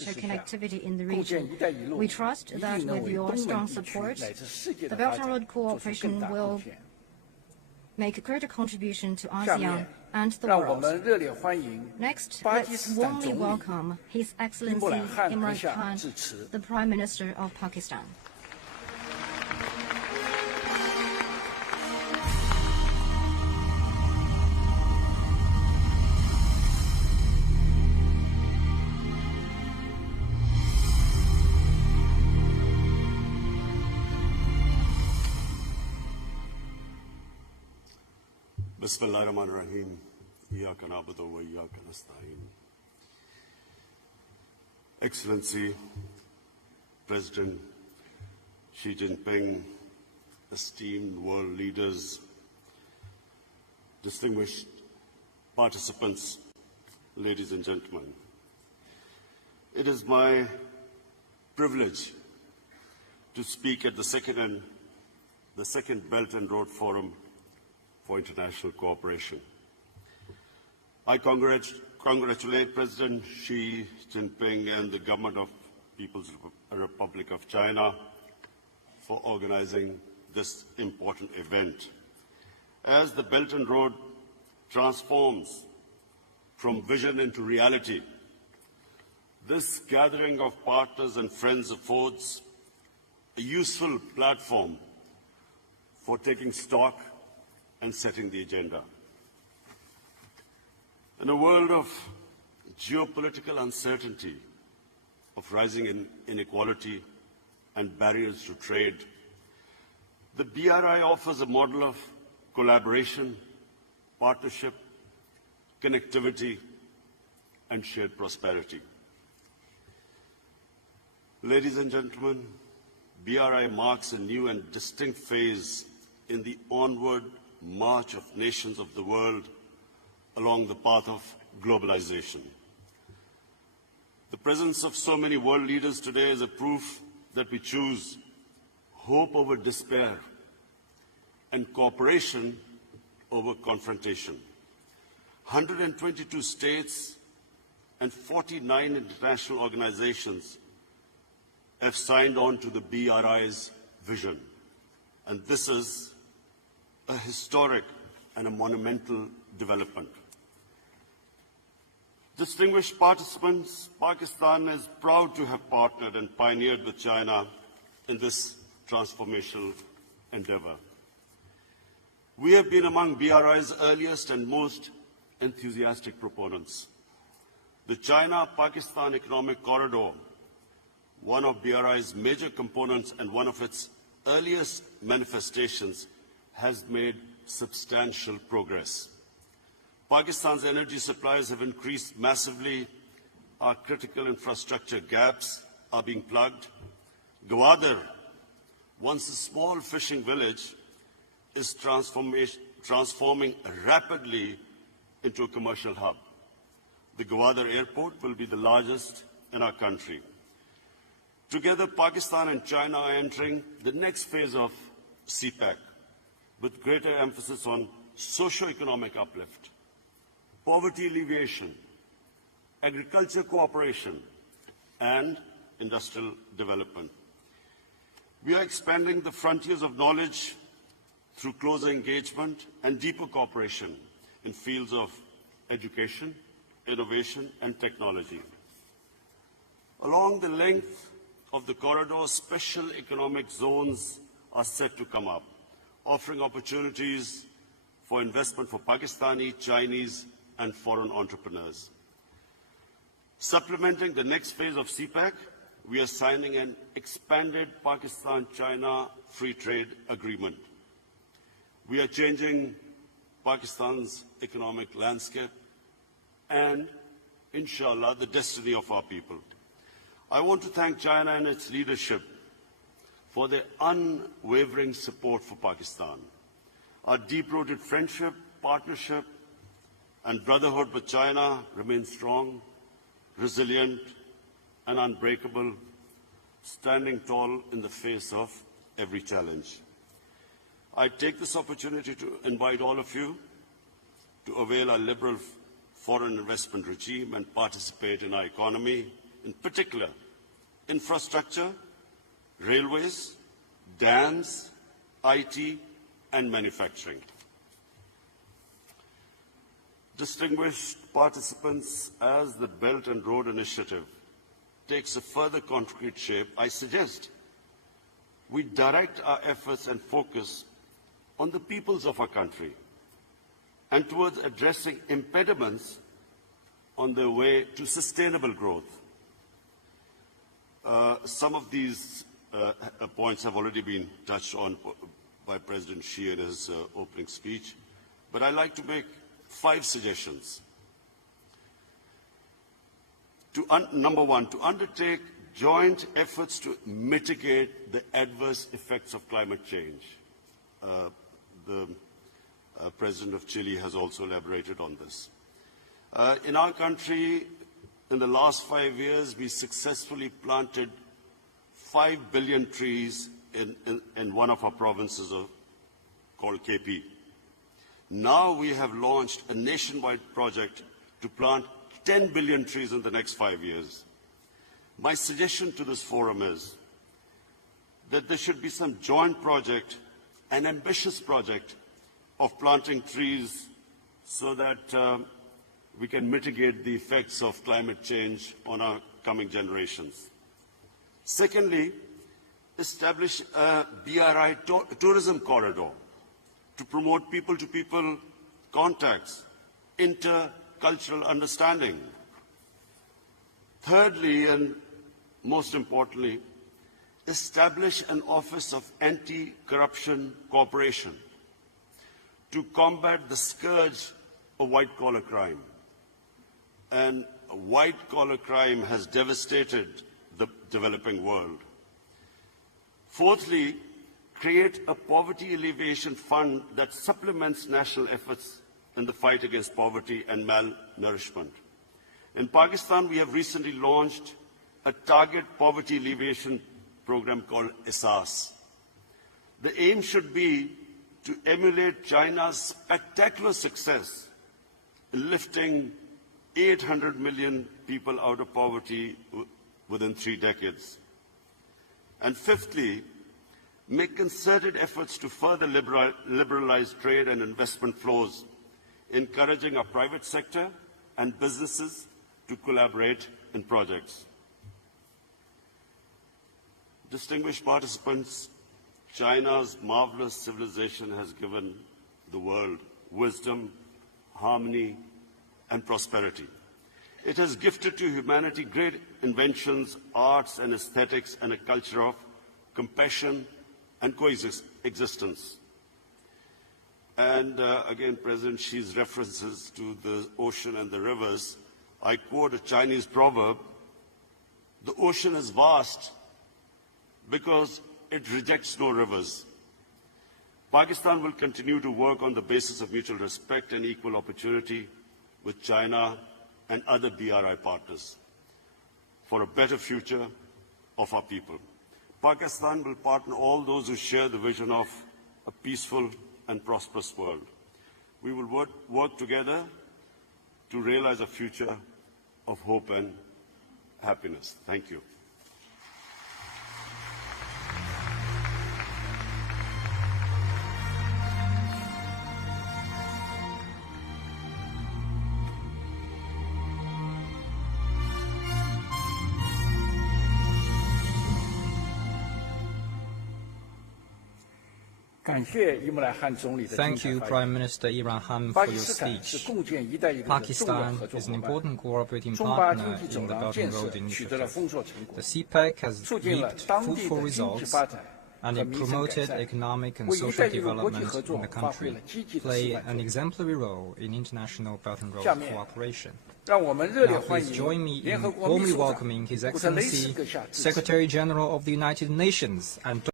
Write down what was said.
connectivity in the region. We trust that with your strong support, the Belt and Road cooperation will make a greater contribution to ASEAN and the world. Next, let's warmly welcome His Excellency Imran Khan, the Prime Minister of Pakistan. Bismillahirrahmanirrahim. Iyyaka na'budu wa iyyaka nasta'in. Excellency, President Xi Jinping, esteemed world leaders, distinguished participants, ladies and gentlemen. It is my privilege to speak at the second Belt and Road Forum for International Cooperation. I congratulate President Xi Jinping and the government of People's Republic of China for organizing this important event. As the Belt and Road transforms from vision into reality, this gathering of partners and friends affords a useful platform for taking stock and setting the agenda. In a world of geopolitical uncertainty, of rising inequality and barriers to trade, the BRI offers a model of collaboration, partnership, connectivity, and shared prosperity. Ladies and gentlemen, BRI marks a new and distinct phase in the onward march of nations of the world along the path of globalization. The presence of so many world leaders today is a proof that we choose hope over despair and cooperation over confrontation. 122 states and 49 international organizations have signed on to the BRI's vision, and this is a historic and a monumental development. Distinguished participants, Pakistan is proud to have partnered and pioneered with China in this transformational endeavor. We have been among BRI's earliest and most enthusiastic proponents. The China-Pakistan Economic Corridor, one of BRI's major components and one of its earliest manifestations, has made substantial progress. Pakistan's energy supplies have increased massively. Our critical infrastructure gaps are being plugged. Gwadar, once a small fishing village, is transforming rapidly into a commercial hub. The Gwadar airport will be the largest in our country. Together, Pakistan and China are entering the next phase of CPEC, with greater emphasis on socio-economic uplift, poverty alleviation, agriculture cooperation, and industrial development. We are expanding the frontiers of knowledge through closer engagement and deeper cooperation in fields of education, innovation, and technology. Along the length of the corridor, special economic zones are set to come up, offering opportunities for investment for Pakistani, Chinese, and foreign entrepreneurs. Supplementing the next phase of CPEC, we are signing an expanded Pakistan-China free trade agreement. We are changing Pakistan's economic landscape and, inshallah, the destiny of our people. I want to thank China and its leadership for their unwavering support for Pakistan. Our deep-rooted friendship, partnership, and brotherhood with China remains strong, resilient, and unbreakable, standing tall in the face of every challenge. I take this opportunity to invite all of you to avail our liberal foreign investment regime and participate in our economy in particular infrastructure, railways, dams, IT, and manufacturing. Distinguished participants, as the Belt and Road Initiative takes a further concrete shape, I suggest we direct our efforts and focus on the peoples of our country and towards addressing impediments on their way to sustainable growth. Some of these points have already been touched on by President Xi in his opening speech, but I'd like to make 5 suggestions. Number 1, to undertake joint efforts to mitigate the adverse effects of climate change. The President of Chile has also elaborated on this. In our country, in the last 5 years, we successfully planted 5 billion trees in one of our provinces called KP. Now we have launched a nationwide project to plant 10 billion trees in the next 5 years. My suggestion to this forum is that there should be some joint project, an ambitious project of planting trees so that we can mitigate the effects of climate change on our coming generations. Secondly, establish a BRI tourism corridor to promote people-to-people contacts, intercultural understanding. Thirdly, and most importantly, establish an Office of Anti-Corruption Cooperation to combat the scourge of white-collar crime. And white-collar crime has devastated the developing world. Fourthly, create a poverty alleviation fund that supplements national efforts in the fight against poverty and malnourishment. In Pakistan, we have recently launched a target poverty alleviation program called ISAS. The aim should be to emulate China's spectacular success in lifting 800 million people out of poverty within 3 decades. And fifthly, make concerted efforts to further liberalize trade and investment flows, encouraging our private sector and businesses to collaborate in projects. Distinguished participants, China's marvelous civilization has given the world wisdom, harmony, and prosperity. It has gifted to humanity great inventions, arts and aesthetics, and a culture of compassion and coexistence. And again, President Xi's references to the ocean and the rivers, I quote a Chinese proverb, "The ocean is vast because it rejects no rivers." Pakistan will continue to work on the basis of mutual respect and equal opportunity with China and other BRI partners for a better future of our people. Pakistan will partner all those who share the vision of a peaceful and prosperous world. We will work together to realize a future of hope and happiness. Thank you. Thank you, Prime Minister Imran Khan, for your speech. Pakistan is an important cooperating partner in the Belt and Road Initiative. The CPEC has reaped fruitful results, and it promoted economic and social development in the country, play an exemplary role in international Belt and Road cooperation. Now, please join me in warmly welcoming His Excellency, Secretary General of the United Nations, and